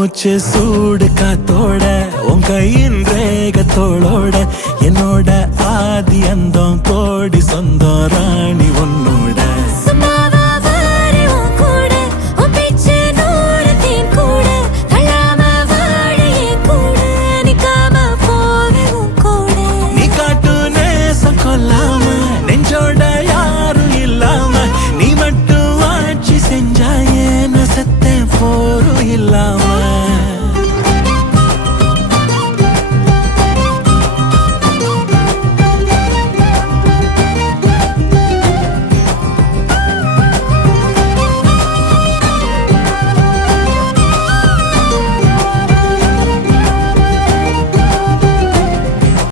மூச்சு சூடு காத்தோட உன் கையின் ரேகத்தோளோட என்னோட ஆதி அந்தம் கோடி சொந்தம் ராணி